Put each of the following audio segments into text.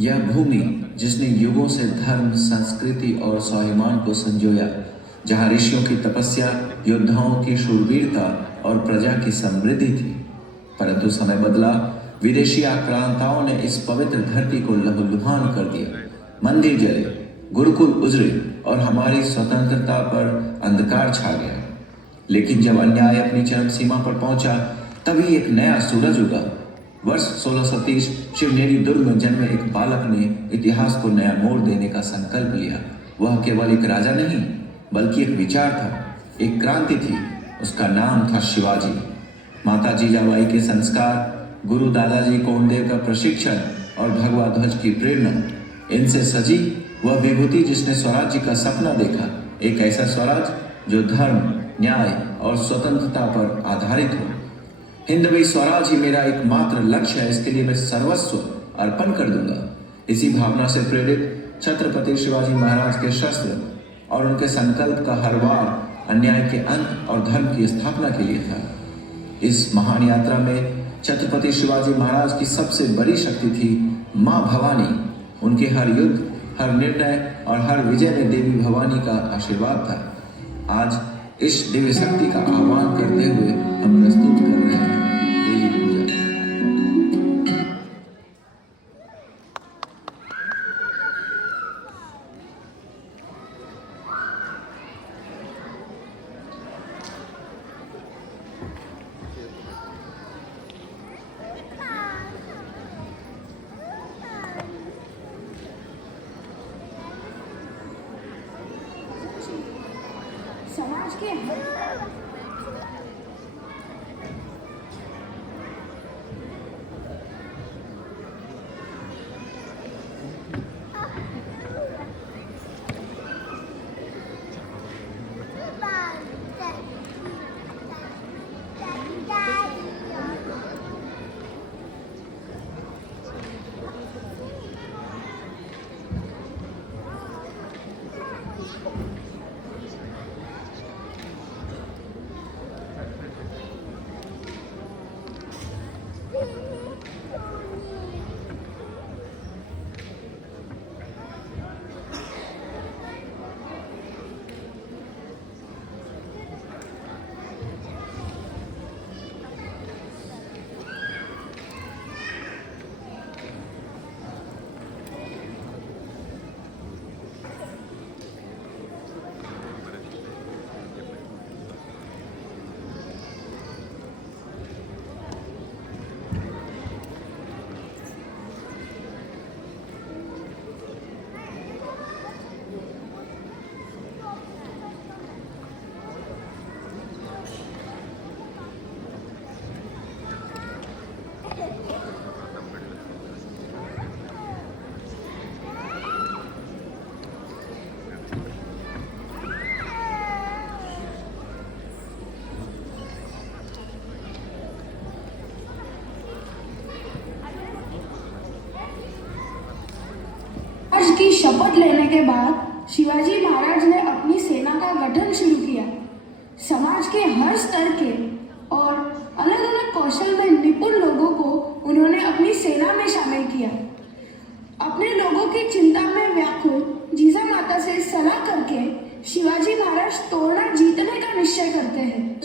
यह भूमि जिसने युगों से धर्म, संस्कृति और स्वाभिमान को संजोया, जहाँ ऋषियों की तपस्या, योद्धाओं की शूरवीरता और प्रजा की समृद्धि थी। परंतु समय बदला, विदेशी आक्रांताओं ने इस पवित्र धरती को लहूलुहान कर दिया। मंदिर जले, गुरुकुल उजड़े और हमारी स्वतंत्रता पर अंधकार छा गया। लेकिन जब अन्याय अपनी चरम सीमा पर पहुंचा, तभी एक नया सूरज उगा। वर्ष 1630 शिवनेरी दुर्ग में जन्मे एक बालक ने इतिहास को नया मोड़ देने का संकल्प लिया। वह केवल एक राजा नहीं, बल्कि एक विचार था, एक क्रांति थी। उसका नाम था शिवाजी। माता जीजाबाई के संस्कार, गुरु दादाजी कोंडदेव का प्रशिक्षण और भगवा ध्वज की प्रेरणा, इनसे सजी वह विभूति जिसने स्वराज्य का सपना देखा। एक ऐसा स्वराज जो धर्म, न्याय और स्वतंत्रता पर आधारित हो। हिंदवी स्वराज ही मेरा एकमात्र लक्ष्य है, इसके लिए मैं सर्वस्व अर्पण कर दूंगा। इसी भावना से प्रेरित छत्रपति शिवाजी महाराज के शस्त्र और उनके संकल्प का हर वार अन्याय के अंत और धर्म की स्थापना के लिए था। इस महान यात्रा में छत्रपति शिवाजी महाराज की सबसे बड़ी शक्ति थी माँ भवानी। उनके हर युद्ध, हर निर्णय और हर विजय में देवी भवानी का आशीर्वाद था। आज इस दिव्य शक्ति का आह्वान करते हुए हम प्रस्तुत कर रहे हैं देवी पूजा। समाज के की शपथ लेने के बाद शिवाजी महाराज ने अपनी सेना का गठन शुरू किया। समाज के हर स्तर के और अलग अलग कौशल में निपुण लोगों को उन्होंने अपनी सेना में शामिल किया। अपने लोगों की चिंता में व्याकुल जीजा माता से सलाह करके शिवाजी महाराज तोड़ना जीतने का निश्चय करते हैं।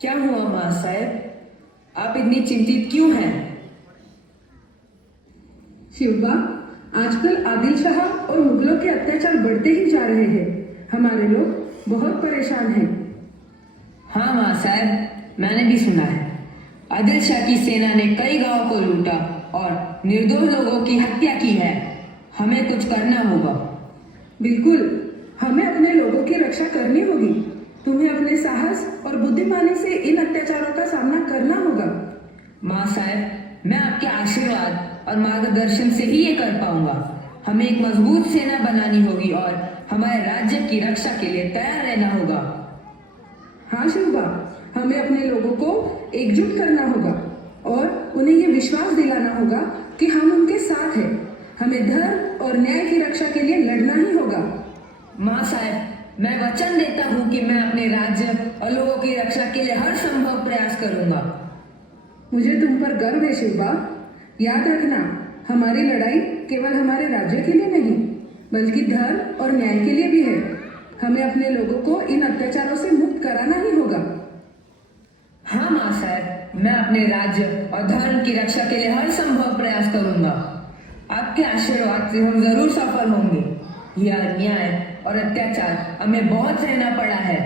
क्या हुआ मां साहब, आप इतनी चिंतित क्यों हैं? शिवबा, आजकल आदिल शाह और मुगलों के अत्याचार बढ़ते ही जा रहे हैं। हमारे लोग बहुत परेशान हैं। हाँ मां साहब, मैंने भी सुना है। आदिल शाह की सेना ने कई गांवों को लूटा और निर्दोष लोगों की हत्या की है। हमें कुछ करना होगा। बिल्कुल, हमें अपने लोगों की रक्षा करनी होगी। तुम्हें अपने साहस और बुद्धिमानी से इन अत्याचारों का सामना करना होगा। मां साहब, मैं आपके आशीर्वाद और मार्गदर्शन से ही ये कर पाऊंगा। हमें एक मजबूत सेना बनानी होगी और हमारे राज्य की रक्षा के लिए तैयार रहना होगा। हाँ शिवबा, हमें अपने लोगों को एकजुट करना होगा और उन्हें ये विश्वास दिलाना होगा कि हम उनके साथ हैं। हमें धर्म और न्याय की रक्षा के लिए लड़ना ही होगा। माँ साहब, मैं वचन देता हूँ कि मैं अपने राज्य और लोगों की रक्षा के लिए हर संभव प्रयास करूंगा। मुझे तुम पर गर्व है शिवबा। याद रखना, हमारी लड़ाई केवल हमारे राज्य के लिए नहीं बल्कि धर्म और न्याय के लिए भी है। हमें अपने लोगों को इन अत्याचारों से मुक्त कराना ही होगा। हाँ माँ साहब, मैं अपने राज्य और धर्म की रक्षा के लिए हर संभव प्रयास करूंगा। आपके आशीर्वाद से हम जरूर सफल होंगे। यह अन्याय और अत्याचार हमें बहुत सहना पड़ा है।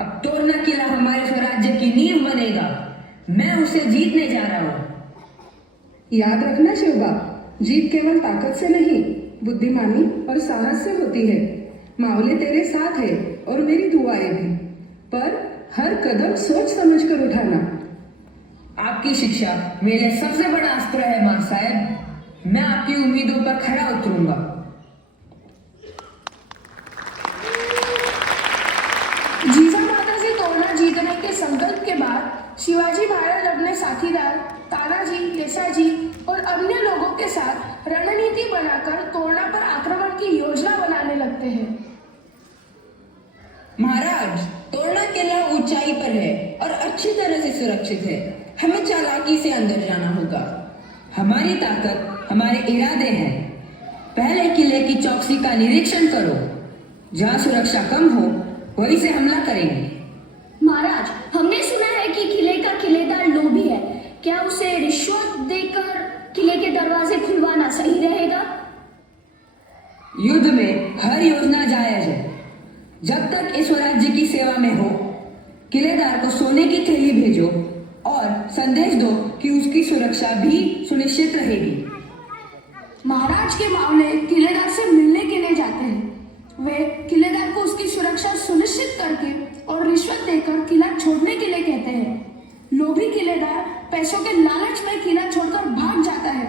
अब तोड़ना किला हमारे स्वराज्य की नींव बनेगा। मैं उसे जीतने जा रहा हूँ। याद रखना शिवबा, जीत केवल ताकत से नहीं बुद्धिमानी और साहस से होती है। मावले तेरे साथ है और मेरी दुआएं भी, पर हर कदम सोच समझ कर उठाना। आपकी शिक्षा मेरे सबसे बड़ा अस्त्र है माँ साहब। मैं आपकी उम्मीदों पर खरा उतरूंगा। जीजामाता से तोड़ना जीतने के संकल्प के बाद शिवाजी महाराज अपने साथीदार तानाजी, केसाजी और अन्य लोगों के साथ रणनीति बनाकर तोड़ना पर आक्रमण की योजना बनाने लगते हैं। महाराज, तोड़ना किला ऊंचाई पर है और अच्छी तरह से सुरक्षित है। हमें चालाकी से अंदर जाना होगा। हमारी ताकत हमारे इरादे हैं। पहले किले की चौकसी का निरीक्षण करो। जहाँ सुरक्षा कम हो वहीं से हमला करेंगे। महाराज, हमने सुना है कि किले का किलेदार लोभी है। क्या उसे रिश्वत देकर किले के दरवाजे खुलवाना सही रहेगा? युद्ध में हर योजना जायज है। जब तक इस स्वराज्य की सेवा में हो, किलेदार को सोने की थैली भेजो और संदेश दो कि उसकी सुरक्षा भी सुनिश्चित रहेगी। महाराज के मावले किलेदार से मिलने के लिए जाते हैं। वे किलेदार को उसकी सुरक्षा सुनिश्चित करके और रिश्वत देकर किला छोड़ने के लिए कहते हैं। लोभी किलेदार पैसों के लालच में किला छोड़कर भाग जाता है।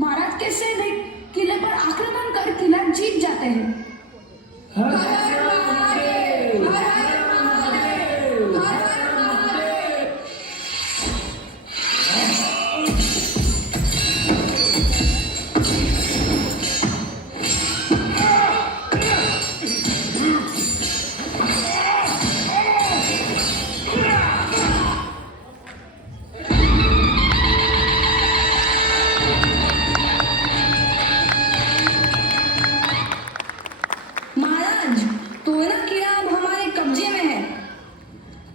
महाराज के सैनिक किले पर आक्रमण कर किला जीत जाते हैं। हर हर महादेव, हर हर महादेव, हर हर महादेव। महाराज, तोड़ना किला अब हमारे कब्जे में है।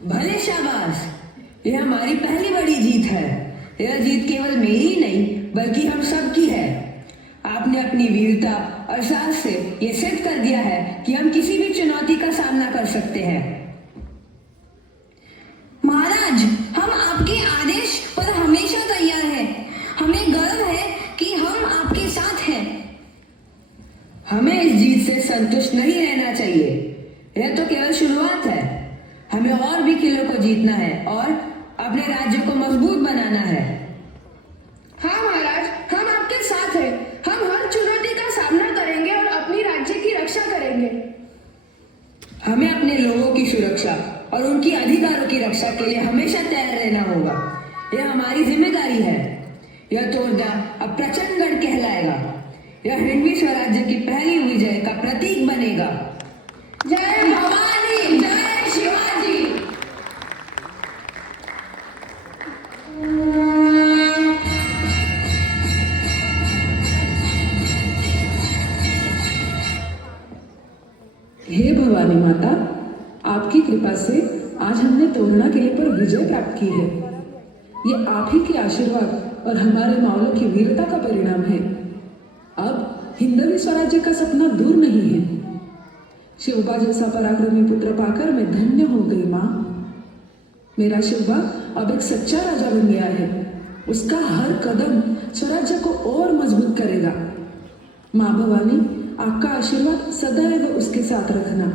भले शाबाश, यह हमारी पहली बड़ी जीत है। यह जीत केवल मेरी नहीं बल्कि हम सब की है। आपने अपनी वीरता और साहस से यह सिद्ध कर दिया है कि हम किसी भी चुनौती का सामना कर सकते हैं। महाराज, हम आपके आदेश पर हमेशा तैयार हैं। हमें गर्व है कि हम आपके साथ हैं। हमें इस जीत से संतुष्ट नहीं रहना चाहिए। यह तो केवल शुरुआत है। हमें और भी किलों को जीतना है और अपने राज्य को मजबूत बनाना है। हाँ महाराज, हम आपके साथ हैं। हम हर चुनौती का सामना करेंगे और अपनी राज्य की रक्षा करेंगे। हमें अपने लोगों की सुरक्षा और उनकी अधिकारों की रक्षा के लिए हमेशा तैयार रहना होगा। यह हमारी जिम्मेदारी है। यह तोड़ना अब प्रचंडगढ़ कहलाएगा। यह हिंदवी स्वराज्य की पहली विजय का प्रतीक बनेगा। जय भवानी, जय शिवाजी। हे भवानी माता, आपकी कृपा से आज हमने तोरणा किले पर विजय प्राप्त की है। ये आप ही के आशीर्वाद और हमारे मावलों की वीरता का परिणाम है। अब हिंदवी स्वराज्य का सपना दूर नहीं है। शिवबा जैसा पराक्रमी पुत्र पाकर मैं धन्य हो गई माँ। मेरा शिवबा अब एक सच्चा राजा बन गया है। उसका हर कदम स्वराज्य को और मजबूत करेगा। माँ भवानी, आपका आशीर्वाद सदैव उसके साथ रखना।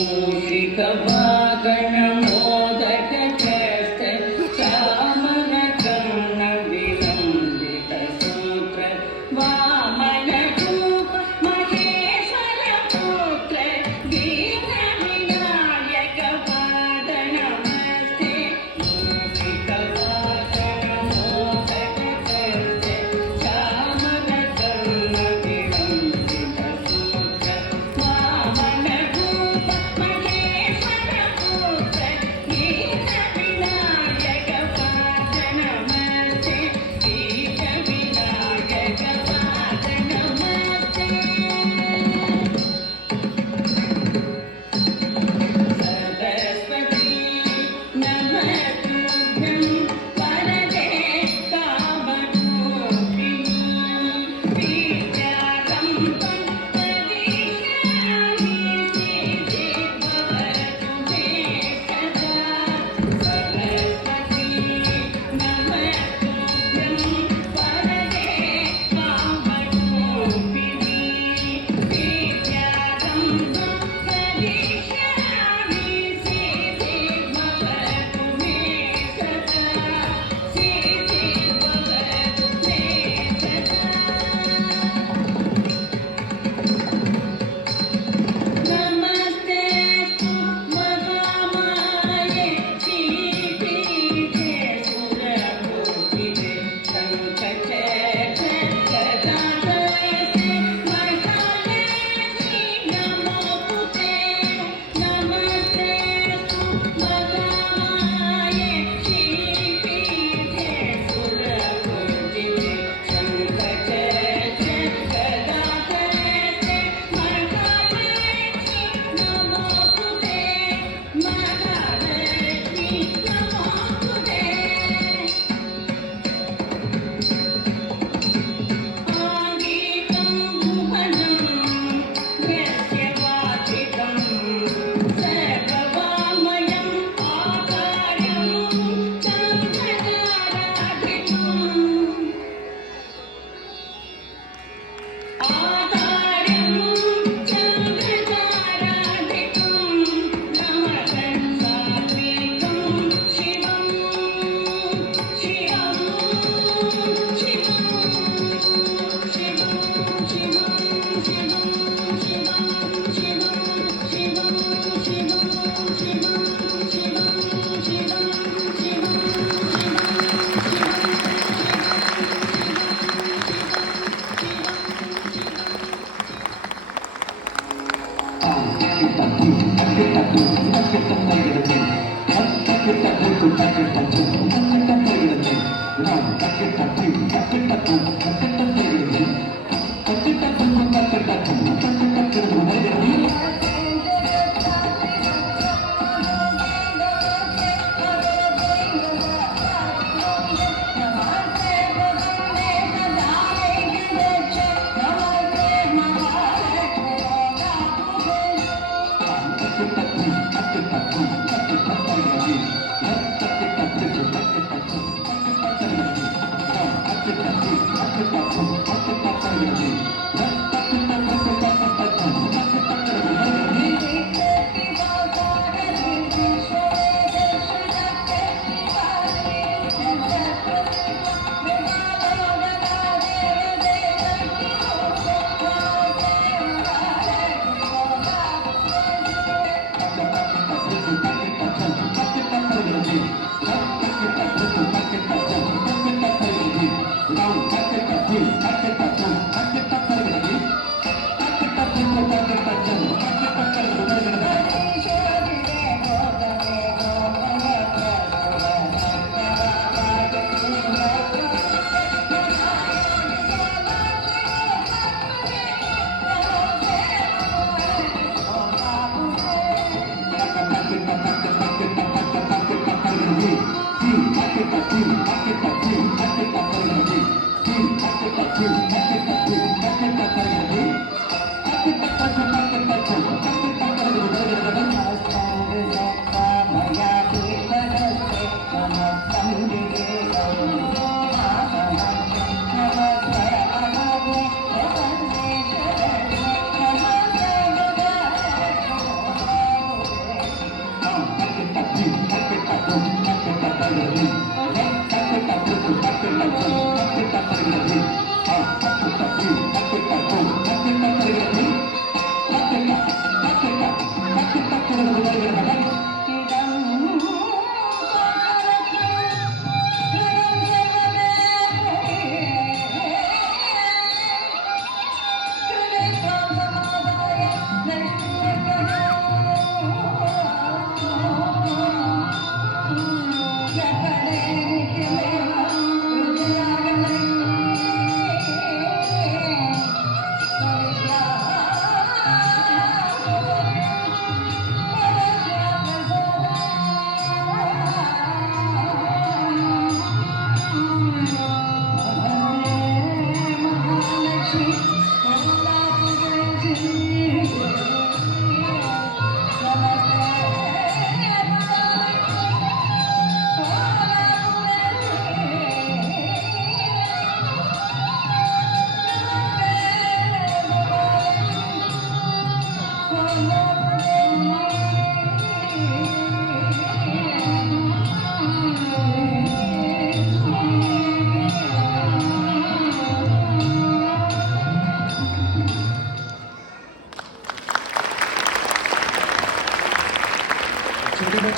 मूषिकवागन मोदक त्रस्त चामर कर्ण विलंबित सूत्र वामन रूप महेश्वर पुत्र दीन विनायक पाद नमस्ते मूषिकवागन मोदक त्रस्त चामर कर्ण विलंबित सूत्र वामन रूप महेश्वर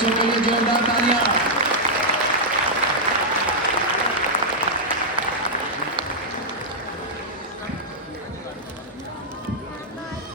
बच्चों के लिए जोरदार तालियां।